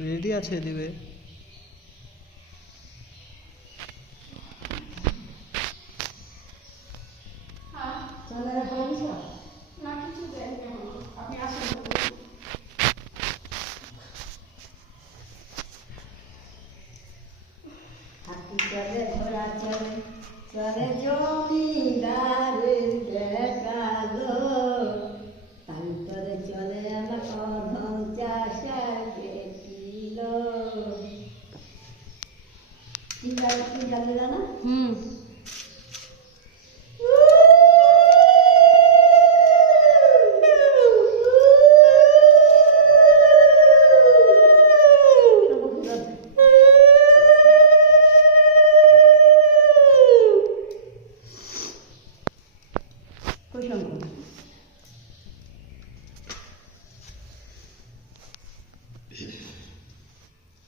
Ready আছে দিবে। চলে ঘোড়া চলে চলে জমিদারের দেখালো তাই তলে চলে আমার অধম চাষার গেছিল কি জানলে জানো?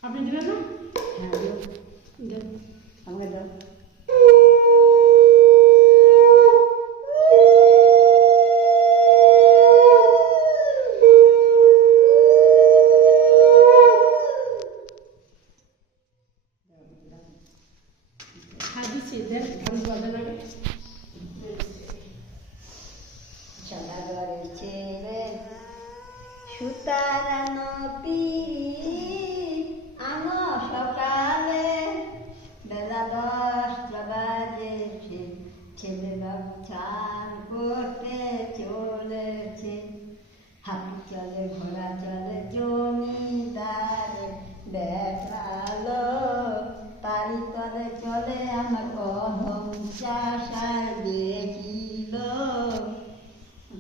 আপনি দিবেন না? হ্যাঁ দেন আমাকে দাও। হ্যাঁ দিচ্ছি, দেন ভালো বাজার আগে। সদাগরের ছেলে সুতারানো পিড়ি আনো সকালে বেলা 10টা বাজেছে ছেলে চান করতে চলেছে হাতি চলে ঘোড়া চলে জমিদার দেখালো তারি তলে চলে আমার অধম চাষার দেখিল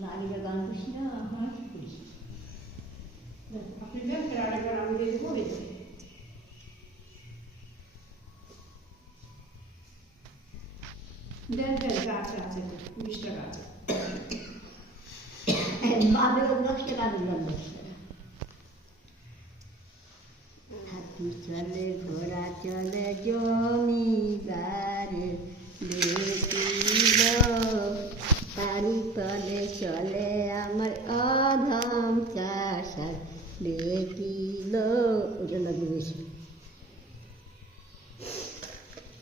নারীরা গান করিস না আমার কি করিস আপনি দেন, ফের আরেকবার আমি দিয়ে দেবো। দেন দেন, যা আছে আছে, 20 টাকা আছে। বাবে 10 টাকা দিলাম 10 টাকা হাতি চলে ঘোড়া চলে জমিদার দেখিল তারি তলে চলে আমার অধম চাষার দেখিল ওই জন্য বেশি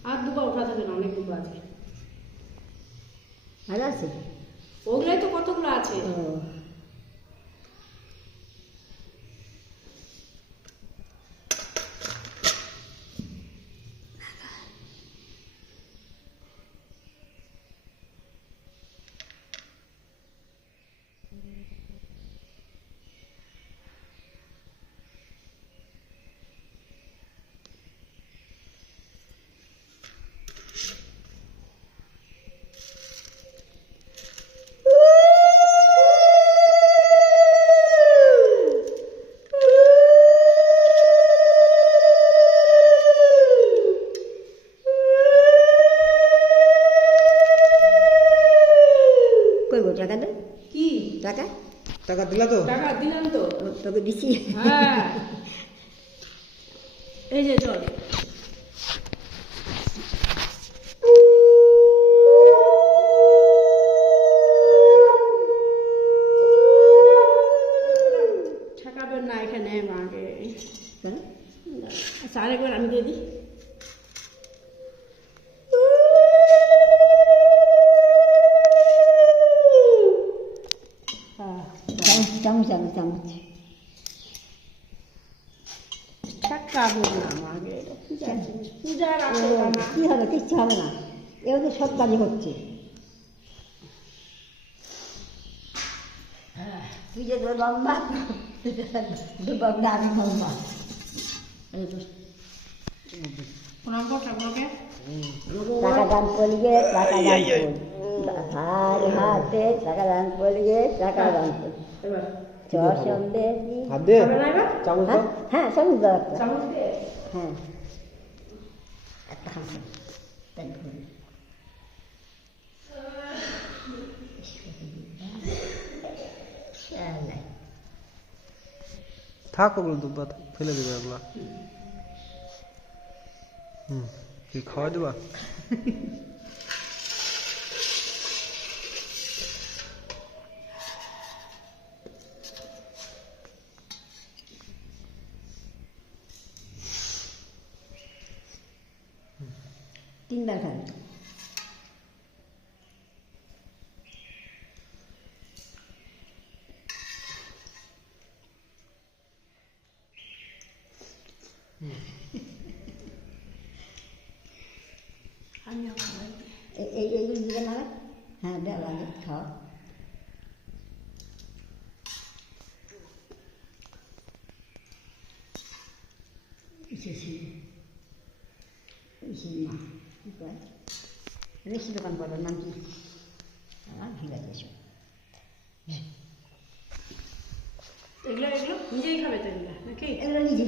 আর দুবার ওঠা যাবে না, অনেকগুলো আছে। ভালো আছে ওগুলাই তো কতগুলো আছে। ও করবো টাকা দে কি টাকা টাকা দিলা তো? টাকা দিলাম তো। তোকে দিছি হ্যাঁ, এই যে চল। ঠেকাবেন না এখানে আমাকে। হ্যাঁ আচ্ছা, আরেকবার আমি দিয়ে দিই। চামচ চামচ চামচ ঠেকাবেন না আমাকে। পূজার আছে না। কি হবে কিচ্ছু হবে না এও তো সব কাজই হচ্ছে তুই যে তোর লম্বা আমি লম্বা প্রণাম কর ঠাকুরকে। টাকা দান পড়িয়ে টাকা দান হাত হাতে টাকা দান পড়িয়ে টাকা দান এবার সন্দেশ হাত দে হবে না এবার? চামচ দাও। হ্যাঁ চামচ দাও একটা চামচ দিয়ে হ্যাঁ একটা খান থাক ওগুলো দুব্বা ফেলে দেবে ওগুলা। কি খাওয়া দেবা? তিনবার খাবে আমিও খাই এইগুলো দিবে না হ্যাঁ দেওয়া লাগে খাও মা কি কয় রেশি দোকান করার নাম কি ভিলা এসো এগুলো নিজেই খাবে তো এগুলো নাকি এগুলো নিজে